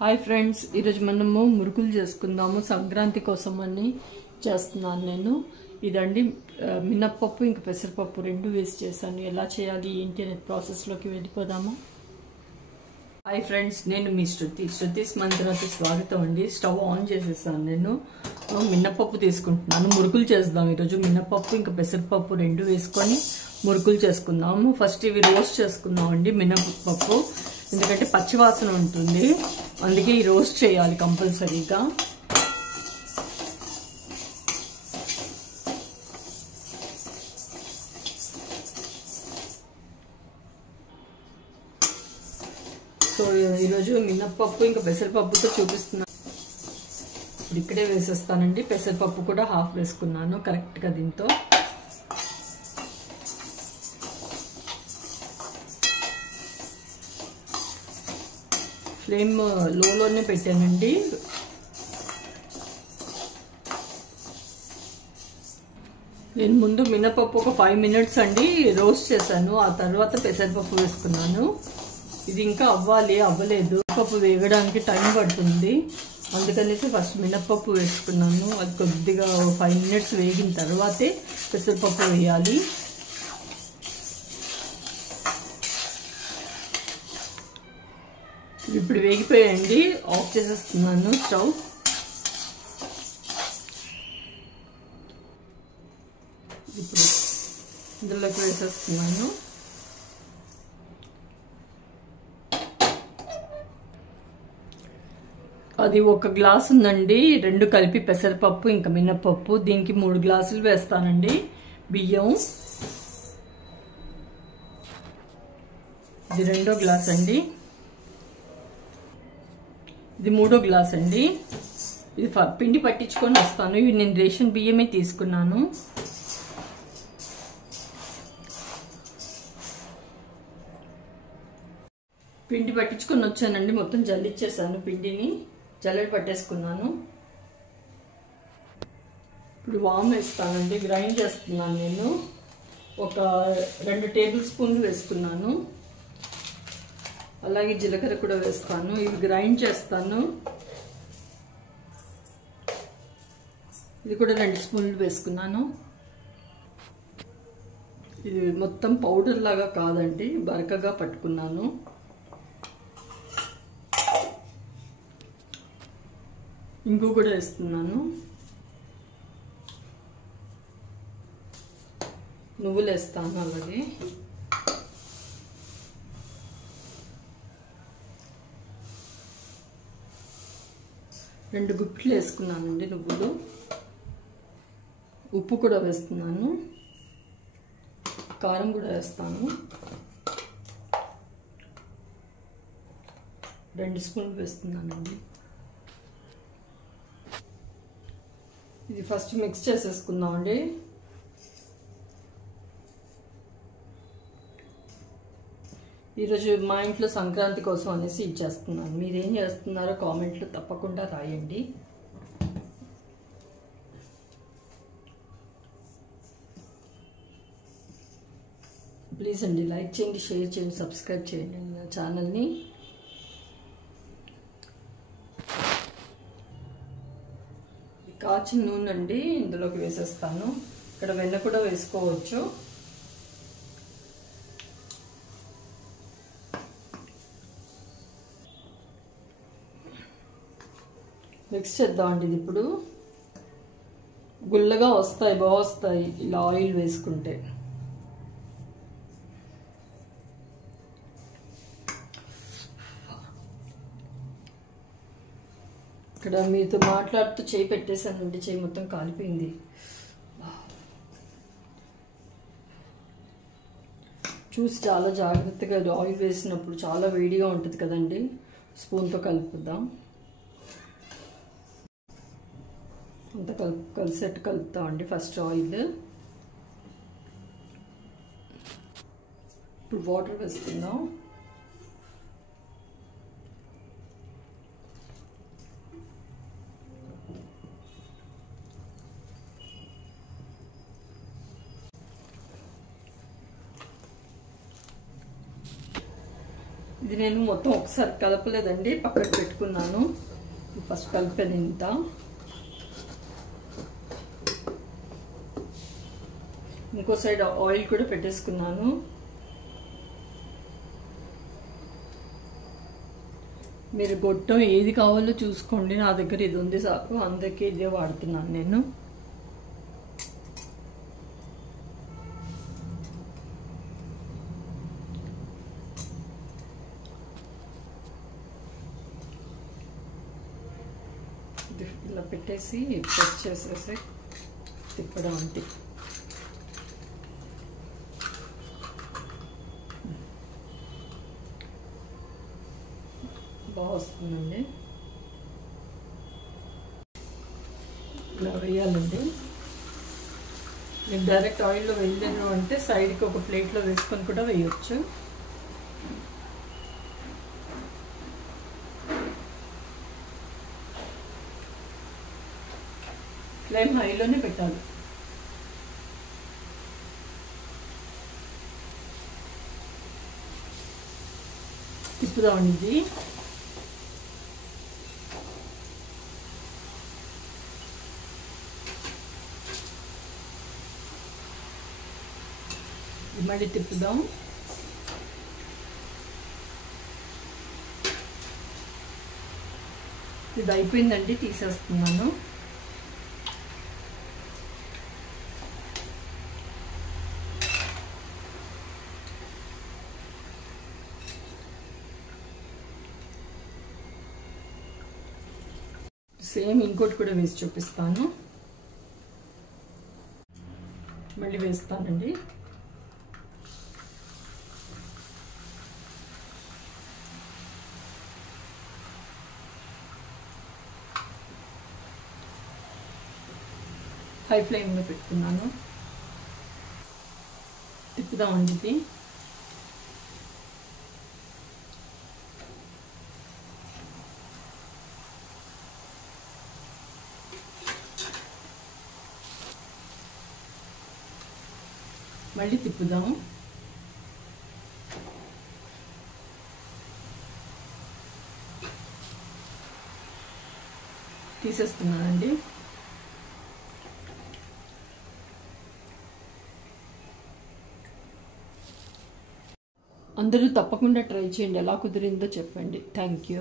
Hi friends, ఈరోజు మనము మురుకులు చేసుకుందాము. సంక్రాంతి కోసం అని చేస్తున్నాను నేను. ఇదండి మినప్పప్పు ఇంకా పెసరపప్పు రెండు వేసి చేశాను. ఎలా చేయాలి ఏంటి అనే ప్రాసెస్లోకి వెళ్ళిపోదాము. హాయ్ ఫ్రెండ్స్, నేను మీ శృతిస్ మంత్రానికి స్వాగతం అండి. స్టవ్ ఆన్ చేసేసాను. నేను మినప్పప్పు తీసుకుంటున్నాను. మురుకులు చేద్దాం ఈరోజు. మినప్పప్పు ఇంకా పెసరపప్పు రెండు వేసుకొని మురుకులు చేసుకుందాము. ఫస్ట్ ఇవి రోస్ట్ చేసుకుందాం అండి మినప్పప్పు, ఎందుకంటే పచ్చివాసన ఉంటుంది, అందుకే ఈ రోస్ట్ చేయాలి కంపల్సరీగా. సో ఈరోజు మినప్పప్పు ఇంకా పెసరపప్పుతో చూపిస్తున్నాను. ఇప్పుడు ఇక్కడే వేసేస్తానండి. పెసరపప్పు కూడా హాఫ్ వేసుకున్నాను కరెక్ట్గా. దీంతో ఫ్లేమ్ లోలోనే పెట్టానండి. నేను ముందు మినపప్పు ఒక 5 మినిట్స్ అండి రోస్ట్ చేశాను. ఆ తర్వాత పెసరపప్పు వేసుకున్నాను. ఇది ఇంకా అవ్వలేదు. పప్పు వేగడానికి టైం పడుతుంది, అందుకనేసి ఫస్ట్ మినపప్పు వేసుకున్నాను. అది కొద్దిగా 5 మినిట్స్ వేగిన తర్వాతే పెసరపప్పు వేయాలి. ఇప్పుడు వేగిపోయాయండి. ఆఫ్ చేసేస్తున్నాను స్టవ్. ఇప్పుడు ఇందులోకి వేసేస్తున్నాను. అది 1 గ్లాస్ ఉందండి, రెండు కలిపి పెసరపప్పు ఇంకా మినపప్పు. దీనికి 3 గ్లాసులు వేస్తానండి బియ్యం. ఇది 2వ గ్లాస్ అండి. ఇది 3వ గ్లాస్ అండి. ఇది పిండి పట్టించుకొని వస్తాను. ఇవి నేను రేషన్ బియ్యమే తీసుకున్నాను. పిండి పట్టించుకొని వచ్చానండి. మొత్తం జల్లిచ్చేసాను. పిండిని జల్లెడ పట్టేసుకున్నాను. ఇప్పుడు వామ్ వేస్తానండి. గ్రైండ్ చేస్తున్నాను నేను. ఒక 2 టేబుల్ స్పూన్లు వేసుకున్నాను. అలాగే జీలకర్ర కూడా వేస్తాను. ఇవి గ్రైండ్ చేస్తాను. ఇది కూడా 2 స్పూన్లు వేసుకున్నాను. ఇది మొత్తం పౌడర్ లాగా కాదండి, బరకగా పట్టుకున్నాను. ఇంగు కూడా వేస్తున్నాను. నువ్వులు వేస్తాను. అలాగే 2 గుప్పిలు వేసుకున్నానండి నువ్వులు. ఉప్పు కూడా వేస్తున్నాను. కారం కూడా వేస్తాను. 2 స్పూన్లు వేస్తున్నానండి. ఇది ఫస్ట్ మిక్స్ చేసేసుకుందామండి. ఈరోజు మా ఇంట్లో సంక్రాంతి కోసం అనేసి ఇచ్చేస్తున్నాను. మీరేం చేస్తున్నారో కామెంట్లో తప్పకుండా రాయండి. ప్లీజ్ అండి లైక్ చేయండి, షేర్ చేయండి, సబ్స్క్రైబ్ చేయండి నా ఛానల్ని. కాచిన నూనె అండి ఇందులోకి వేసేస్తాను. ఇక్కడ వెన్న కూడా వేసుకోవచ్చు. మిక్స్ చేద్దామండి. ఇది ఇప్పుడు గుల్లగా వస్తాయి, బాగా వస్తాయి ఇలా ఆయిల్ వేసుకుంటే. ఇక్కడ మీతో మాట్లాడుతూ చేయి పెట్టేశానండి. చేయి మొత్తం కాలిపోయింది. చూసి చాలా జాగ్రత్తగా, ఆయిల్ వేసినప్పుడు చాలా వేడిగా ఉంటుంది కదండి. స్పూన్తో కలుపుదాం. అంతా కలిసేట్టు కలుపుతామండి. First oil. ఇప్పుడు వాటర్ వేసుకుందాం. ఇది నేను మొత్తం ఒకసారి కలపలేదండి, పక్కకు పెట్టుకున్నాను. ఫస్ట్ కలిపాను ఇంత. ఇంకో సైడ్ ఆయిల్ కూడా పెట్టేసుకున్నాను. మీరు గొట్టం ఏది కావాలో చూసుకోండి. నా దగ్గర ఇది ఉంది సాకు, అందుకే ఇదే వాడుతున్నాను నేను. ఇలా పెట్టేసి ప్రెస్ చేసేసి తిప్పడం అంతే. బాగా వస్తుందండి. ఇలా వేయాలండి. నేను డైరెక్ట్ ఆయిల్లో వేయలేను అంటే సైడ్కి ఒక ప్లేట్లో వేసుకొని కూడా వేయవచ్చు. ఫ్లేమ్ హైలోనే పెట్టాలి. తిప్పుదామండి ఇది. మళ్ళీ తిప్పుదాం. ఇది అయిపోయిందండి, తీసేస్తున్నాను. సేమ్ ఇంకోటి కూడా వేసి చూపిస్తాను. మళ్ళీ వేస్తానండి. హై ఫ్లేమ్లో పెట్టుకున్నాను. తిప్పుదామండి ఇది. మళ్ళీ తిప్పుదాము. తీసేస్తున్నానండి. అందరూ తప్పకుండా ట్రై చేయండి. ఎలా కుదిరిందో చెప్పండి. Thank you.